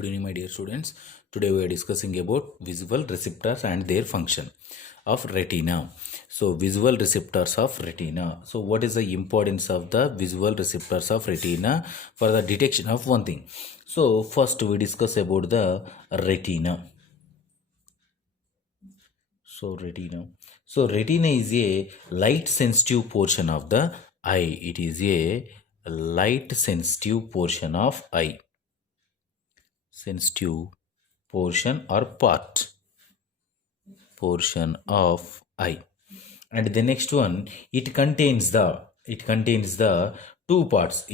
Good evening, my dear students. Today we are discussing about visual receptors and their function of retina. So, visual receptors of retina. So, what is the importance of the visual receptors of retina for the detection of one thing? So, first we discuss about the retina. Retina is a light sensitive portion of the eye. It is a light sensitive portion of eye. Sensitive portion of eye. And the next one, it contains the two parts.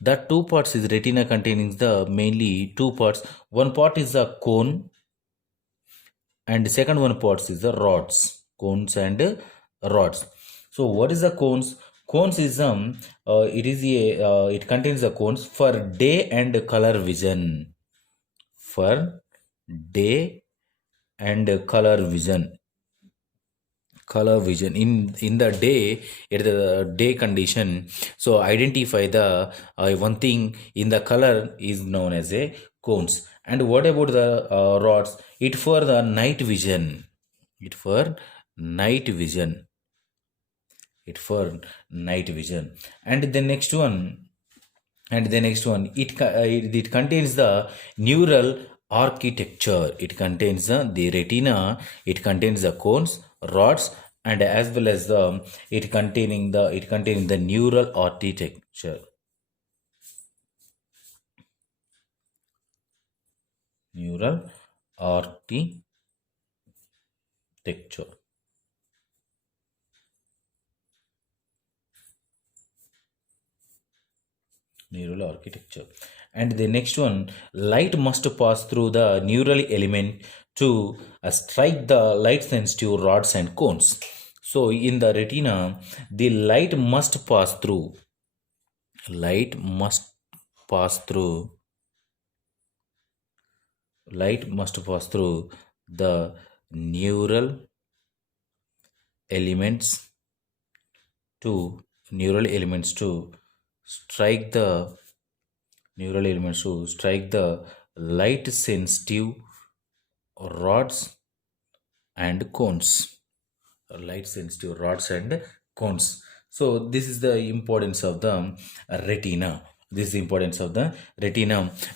That two parts is retina containing the mainly two parts. One part is the cone and the second one parts is the cones and rods. So what is the cones? Cones is it contains the cones for day and color vision. For day and color vision in the day, at the day condition, so identify the one thing in the color is known as a cones. And what about the rods? It for the night vision. It for night vision. And the next one, it contains the neural architecture. It contains the retina. It contains the cones, rods, and as well as it containing the neural architecture. Neural architecture. Neural architecture. And the next one, light must pass through the neural element to strike the light sensitive rods and cones. So in the retina, the light must pass through light must pass through the neural elements to strike the light sensitive rods and cones. So this is the importance of the retina.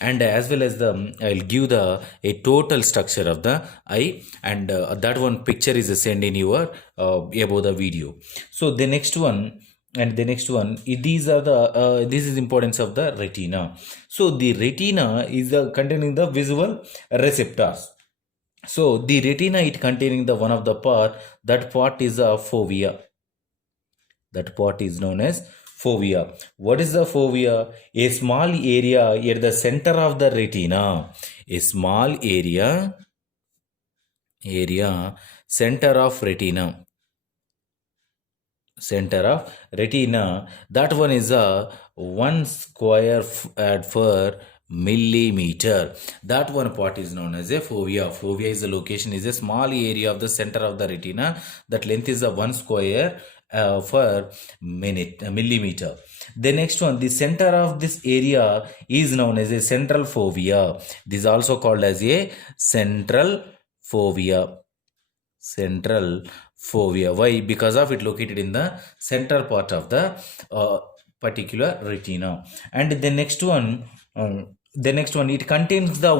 And as well as I'll give a total structure of the eye, and that one picture is sent in your above the video. So the next one, these are the this is importance of the retina. So the retina is containing the visual receptors. So the retina, it containing the one of the part, that part is a fovea. That part is known as fovea. What is the fovea? A small area at the center of the retina. A small area center of retina. That one is a 1 square per millimeter. That one part is known as a fovea. Fovea is the location, is a small area of the center of the retina. That length is a 1 square per millimeter. The next one, the center of this area is known as a central fovea. This is also called as a central fovea. Why? Because of it located in the central part of the particular retina. And the next one, it contains the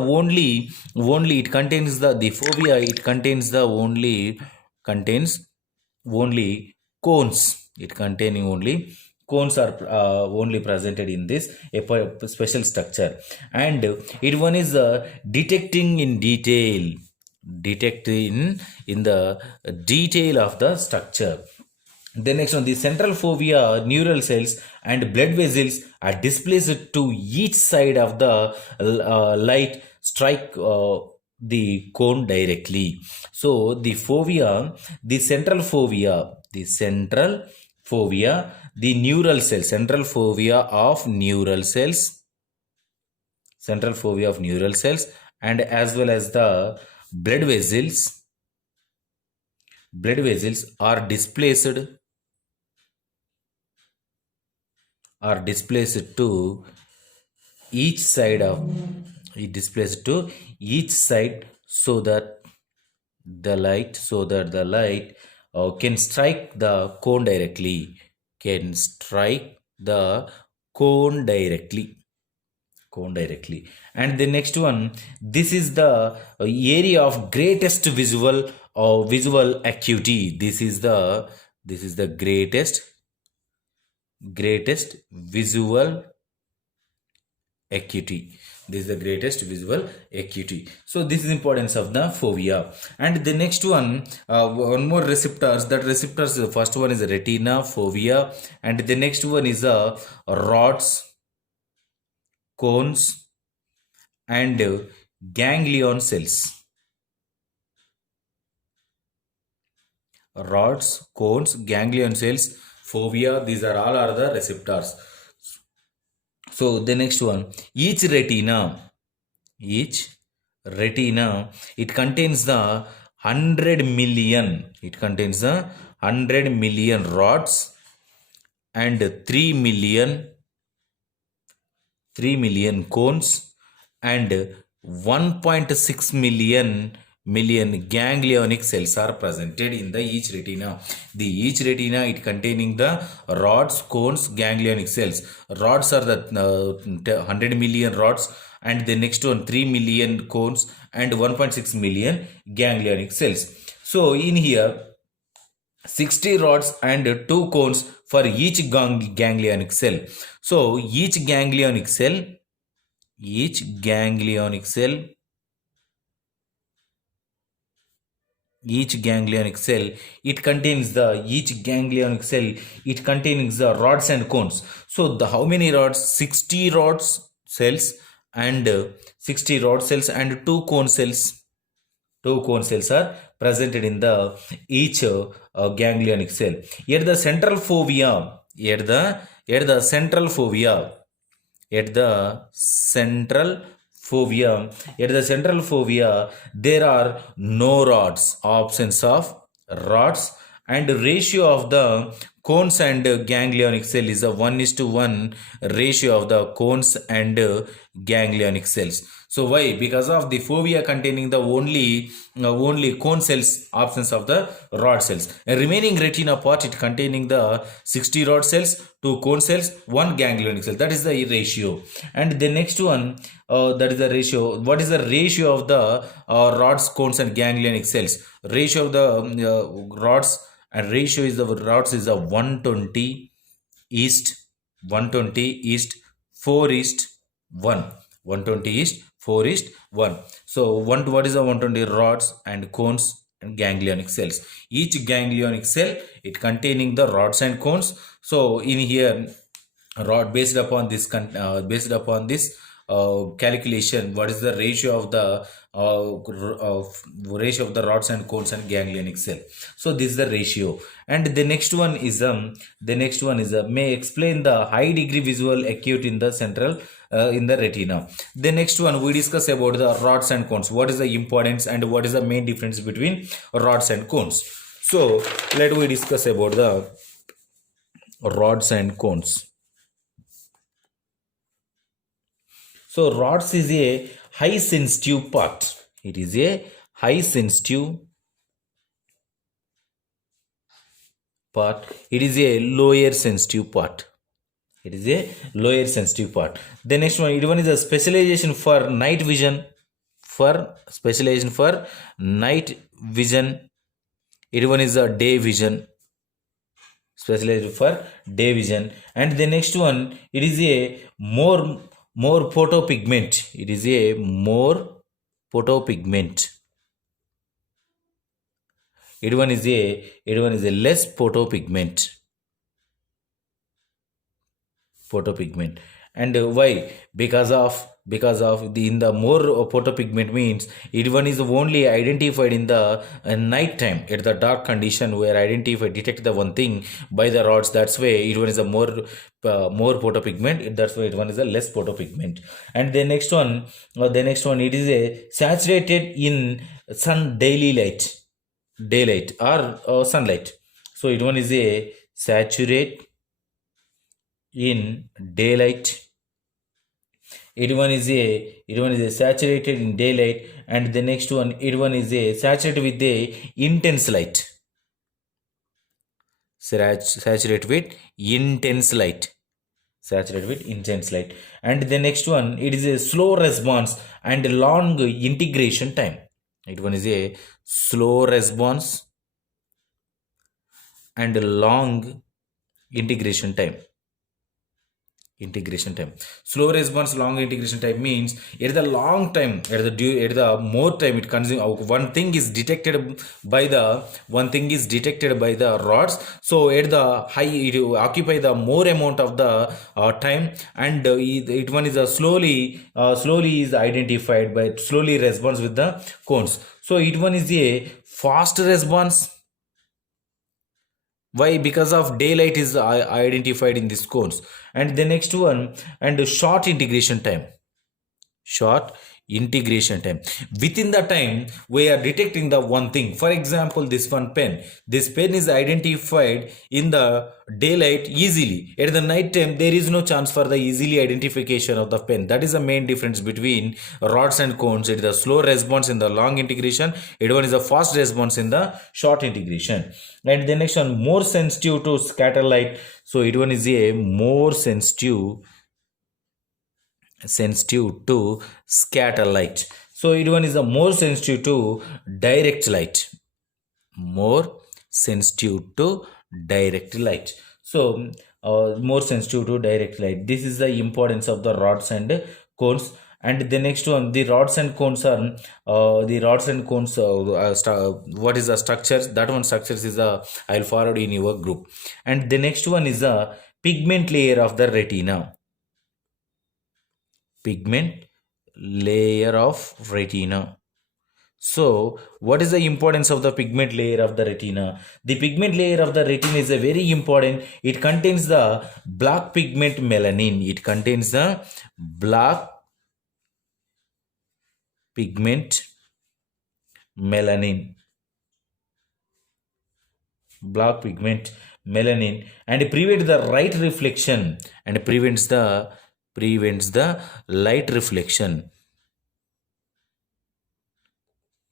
it contains the fovea. It contains only cones. It containing only cones are only presented in this special structure. And it one is detecting in detail. In the detail of the structure. The next one, the central fovea neural cells and blood vessels are displaced to each side of the light strike the cone directly. So the fovea, the central fovea, the neural cells, central fovea of neural cells, and as well as the blood vessels are displaced to each side of it displays to each side so that the light can strike the cone directly, can strike the cone directly and the next one, this is the area of greatest visual acuity. This is the greatest visual acuity. This is the greatest visual acuity. So this is importance of the fovea. And the next one, one more receptors. That receptors, the first one is retina, fovea, and the next one is rods, cones, and ganglion cells. Rods, cones, ganglion cells, fovea, these are all are the receptors. So the next one, each retina, it contains the 100 million, it contains the 100 million rods and 3 million cones and 1.6 million ganglionic cells are presented in the each retina. The each retina, it containing the rods, cones, ganglionic cells. Rods are the 100 million rods, and the next one 3 million cones and 1.6 million ganglionic cells. So in here 60 rods and 2 cones for each ganglionic cell. So each ganglionic cell, it contains the rods and cones. So the how many rods? 60 rods cells and 60 rod cells and 2 cone cells are presented in the each ganglionic cell. At the central fovea, at the central fovea, at the central fovea, there are no rods, absence of rods, and ratio of the cones and ganglionic cell is a 1:1 ratio of the cones and ganglionic cells. So why? Because of the fovea containing the only cone cells, absence of the rod cells. And remaining retina part, it containing the 60 rod cells, 2 cone cells, 1 ganglionic cell. That is the ratio. And the next one, that is the ratio. What is the ratio of the rods, cones, and ganglionic cells? Ratio of the rods and ratio is the rods is a 120 east 4 east 1. 120 east 4 east 1. So what is the 120 rods and cones and ganglionic cells? Each ganglionic cell, it containing the rods and cones. So in here, rod based upon this calculation, what is the ratio of the rods and cones and ganglionic cell? So this is the ratio. And the next one is may explain the high degree visual acuity in the central in the retina. The next one, we discuss about the rods and cones. What is the importance and what is the main difference between rods and cones? So let we discuss about the rods and cones. So rods is a high sensitive part. It is a high sensitive part. It is a lower sensitive part. It is a lower sensitive part. The next one, it one is a specialization for night vision. It one is a day vision. Specialized for day vision. And the next one, it is a more photopigment. It is a more photopigment. It one is a less photopigment. And why? Because of the in the more photopigment means it one is only identified in the night time, at the dark condition, where detect the one thing by the rods. That's why it one is a more photopigment. That's why it one is a less photopigment. And the next one, it is a saturated in daylight or sunlight. So it one is a saturate in daylight It one is a saturated in daylight, and the next one, it one is a saturated with the intense light. Saturate with intense light. Saturate with intense light. And the next one, it is a slow response and long integration time. It one is a slow response and long integration time. Slow response, long integration time means at the long time, at the more time it consumes, one thing is detected by the rods. So at the high, it will occupy the more amount of the time, and it one is a slowly is identified by slowly responds with the cones. So it one is a fast response. Why? Because of daylight is identified in these cones. And the next one, and short integration time. Short integration time. Within the time, we are detecting the one thing. For example, this pen is identified in the daylight easily. At the night time, there is no chance for the easily identification of the pen. That is the main difference between rods and cones. It is a slow response in the long integration, it one is a fast response in the short integration. And the next one, more sensitive to scatter light. So it one is a more sensitive to scatter light. So it one is a more sensitive to direct light. More sensitive to direct light. So more sensitive to direct light. This is the importance of the rods and cones. And the next one, the rods and cones are what is the structures? That one structures is I'll forward in your group. And the next one is a pigment layer of the retina. Pigment layer of retina. So, what is the importance of the pigment layer of the retina? The pigment layer of the retina is a very important. It contains the black pigment melanin. It contains the black pigment melanin. Black pigment melanin, and prevent the right reflection, and prevents the light reflection.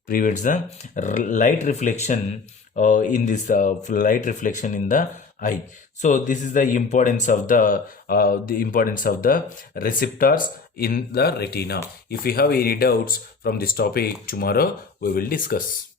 Prevents the light reflection in this light reflection in the eye. So this is the importance of the receptors in the retina. If you have any doubts from this topic, tomorrow we will discuss.